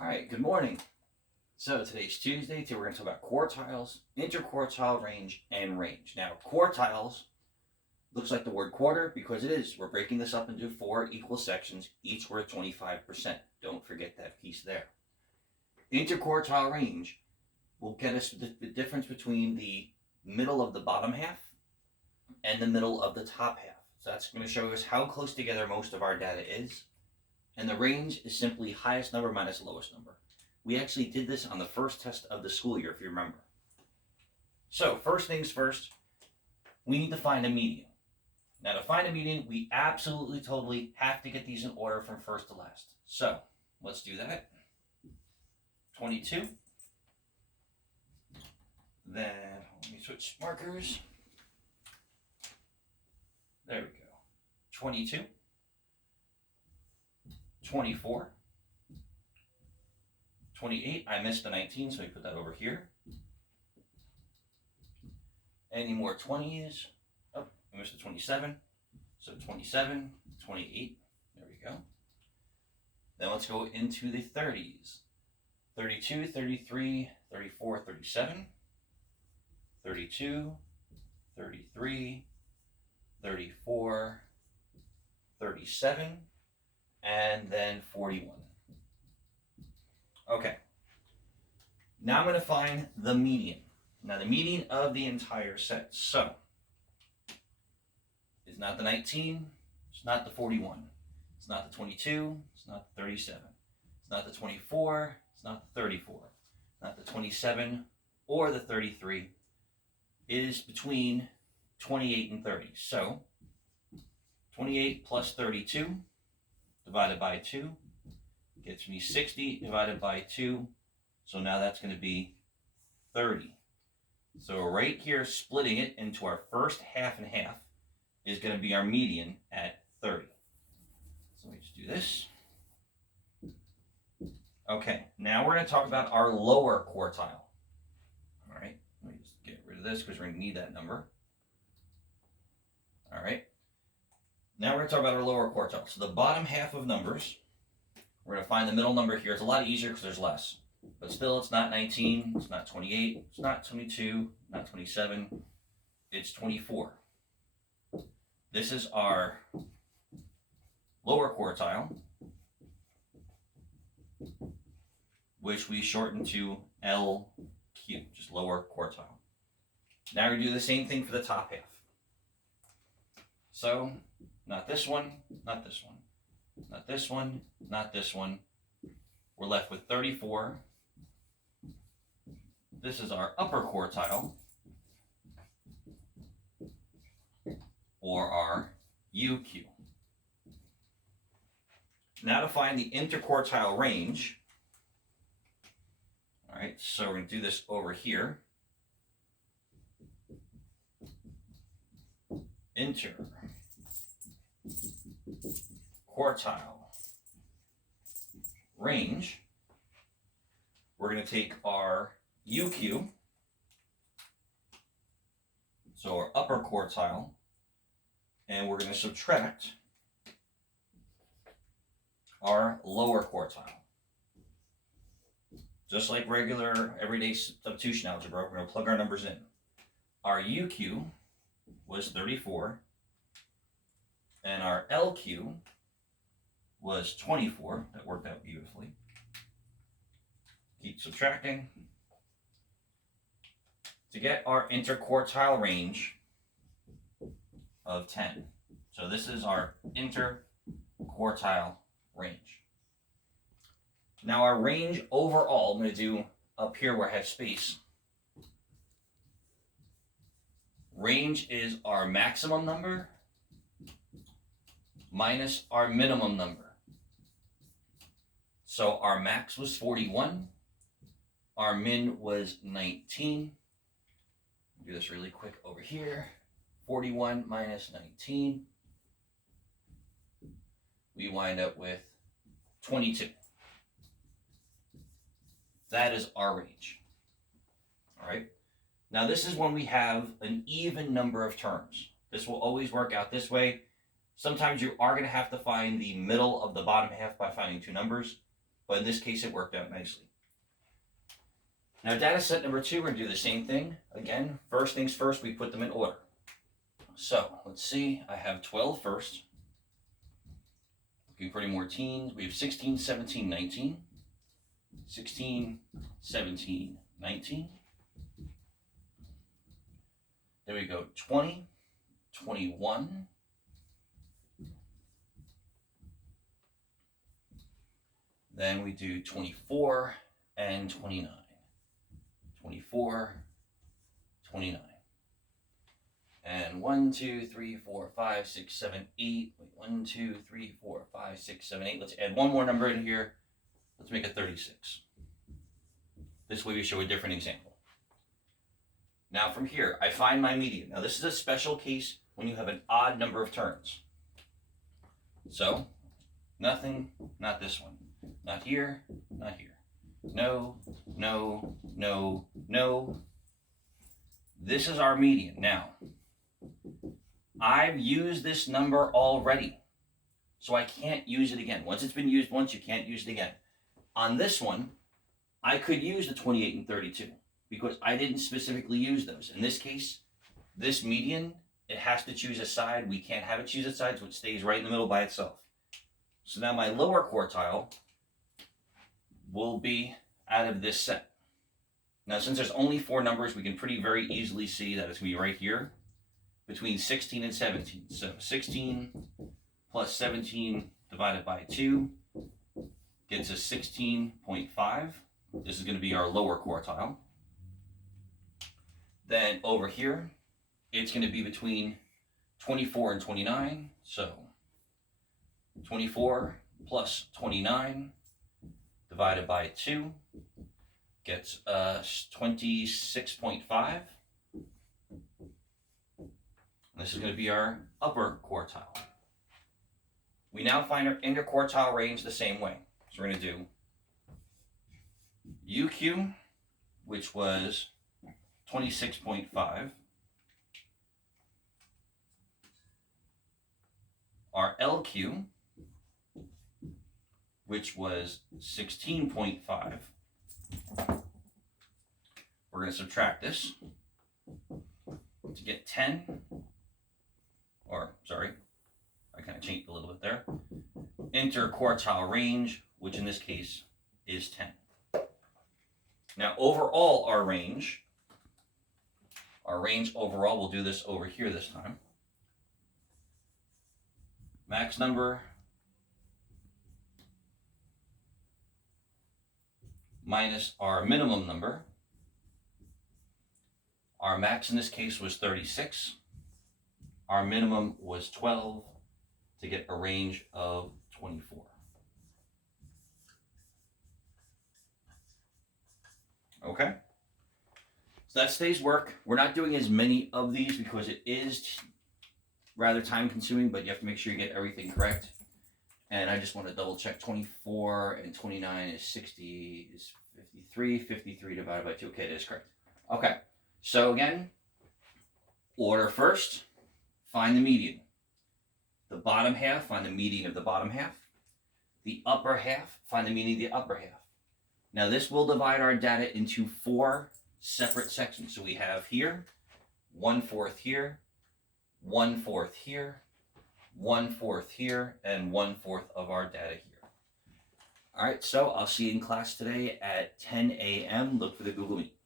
All right, good morning. So today's Tuesday, today we're going to talk about quartiles, interquartile range, and range. Now, quartiles looks like the word quarter because it is. We're breaking this up into 4 equal sections, each worth 25%. Don't forget that piece there. Interquartile range will get us the difference between the middle of the bottom half and the middle of the top half. So that's going to show us how close together most of our data is. And the range is simply highest number minus lowest number. We actually did this on the first test of the school year, if you remember. So first things first, we need to find a median. Now to find a median, we absolutely, totally have to get these in order from first to last. So let's do that. 22. Then let me switch markers. There we go. 22. 24. 28, I missed the 19, so we put that over here. Any more 20s? Oh, I missed the 27. So 27, 28, there we go. Then let's go into the 30s. 32, 33, 34, 37. 32, 33, 34, 37, and then 41. Okay, now I'm going to find the median. Now the median of the entire set. So, it's not the 19, it's not the 41, it's not the 22, it's not the 37, it's not the 24, it's not the 34, not the 27 or the 33. It is between 28 and 30. So, 28 plus 32 divided by 2 gets me 60 divided by 2. So now that's going to be 30. So right here, splitting it into our first half and half is going to be our median at 30. So let me just do this. Okay, now we're going to talk about our lower quartile. All right, let me just get rid of this because we're going to need that number. All right, now we're going to talk about our lower quartile. So the bottom half of numbers, we're going to find the middle number here. It's a lot easier because there's less. But still, it's not 19, it's not 28, it's not 22, not 27, it's 24. This is our lower quartile, which we shorten to LQ, just lower quartile. Now we're going to do the same thing for the top half. So, not this one, not this one, not this one, not this one. We're left with 34. This is our upper quartile, or our UQ. Now to find the interquartile range. All right, so we're going to do this over here. Interquartile range. We're going to take our UQ, so our upper quartile, and we're going to subtract our lower quartile. Just like regular everyday substitution algebra, we're going to plug our numbers in. Our UQ was 34, and our LQ was 24. That worked out beautifully. Keep subtracting to get our interquartile range of 10. So this is our interquartile range. Now our range overall, I'm going to do up here where I have space. Range is our maximum number minus our minimum number. So our max was 41. Our min was 19. Do this really quick over here. 41 minus 19. We wind up with 22. That is our range. All right. Now this is when we have an even number of terms. This will always work out this way. Sometimes you are going to have to find the middle of the bottom half by finding two numbers. but in this case it worked out nicely. Now data set number 2, we're going to do the same thing. Again, first things first, we put them in order. So let's see, I have 12 first. Looking pretty more teens. We have 16, 17, 19. 16, 17, 19. Then we go 20, 21. Then we do 24 and 29. 24, 29. And 1, 2, 3, 4, 5, 6, 7, 8. Wait, 1, 2, 3, 4, 5, 6, 7, 8. Let's add one more number in here. Let's make it 36. This way we show a different example. Now from here, I find my median. Now this is a special case when you have an odd number of turns. So, nothing, not this one. Not here, not here. No, no, no, no. This is our median. Now, I've used this number already, so I can't use it again. Once it's been used once, you can't use it again. On this one, I could use the 28 and 32 because I didn't specifically use those. In this case, this median, it has to choose a side. We can't have it choose a side, so it stays right in the middle by itself. So now my lower quartile will be out of this set. Now, since there's only 4 numbers, we can pretty very easily see that it's going to be right here between 16 and 17. So 16 plus 17 divided by 2 gets us 16.5. This is going to be our lower quartile. Then over here, it's going to be between 24 and 29. So 24 plus 29 divided by 2 gets us 26.5. This is going to be our upper quartile. We now find our interquartile range the same way. So we're going to do UQ, which was 26.5. Our LQ, which was 16.5. We're going to subtract this to get 10. Or, sorry, I kind of changed a little bit there. Interquartile range, which in this case is 10. Now, overall, our range overall, we'll do this over here this time. Max number minus our minimum number. Our max in this case was 36. Our minimum was 12 to get a range of 24. Okay? So that's today's work. We're not doing as many of these because it is rather time consuming, but you have to make sure you get everything correct. And I just want to double check 24 and 29 is 60 is 53. 53 divided by 2. Okay, that is correct. Okay, so again, order first, find the median. The bottom half, find the median of the bottom half. The upper half, find the median of the upper half. Now this will divide our data into 4 separate sections. So we have here, 1/4 here, 1/4 here, 1/4 here, and 1/4 of our data here. All right, so I'll see you in class today at 10 a.m. Look for the Google Meet.